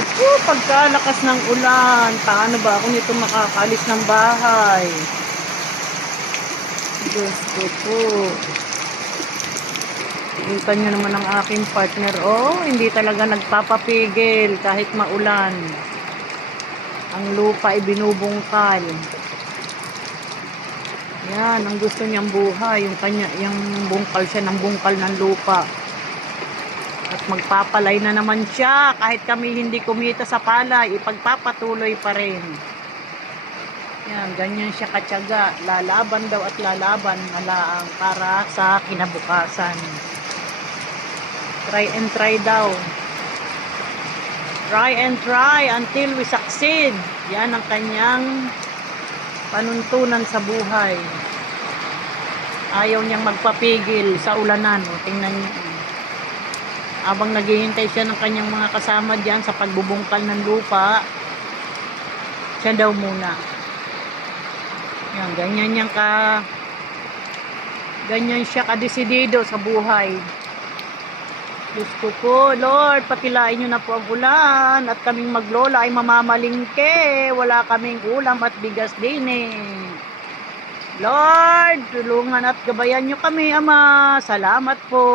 Ito, pagkalakas ng ulan, paano ba ako nito makakalis ng bahay? Diyos ko po. Kita nyo naman ang aking partner. Oh, hindi talaga nagpapapigil kahit maulan. Ang lupa ay binubungkal. Yan, ang gusto niyang buhay. Yung bungkal siya ng bungkal ng lupa. At magpapalay na naman siya. Kahit kami hindi kumita sa palay, ipagpapatuloy pa rin. Yan, ganyan siya katyaga. Lalaban daw at lalaban malaang para sa kinabukasan. Try and try daw. Try and try until we succeed. Yan ang kanyang panuntunan sa buhay. Ayaw niyang magpapigil sa ulanan. O, tingnan niyo. Habang naghihintay siya ng kanyang mga kasama diyan sa pagbubungkal ng lupa, siya daw muna. Yan, ganyan siya kadesidido sa buhay. Diyos ko po, Lord, patilain nyo na po ang ulan at kaming maglola ay mamamalingke. Wala kaming ulam at bigas din eh. Lord, tulungan at gabayan nyo kami, Ama. Salamat po.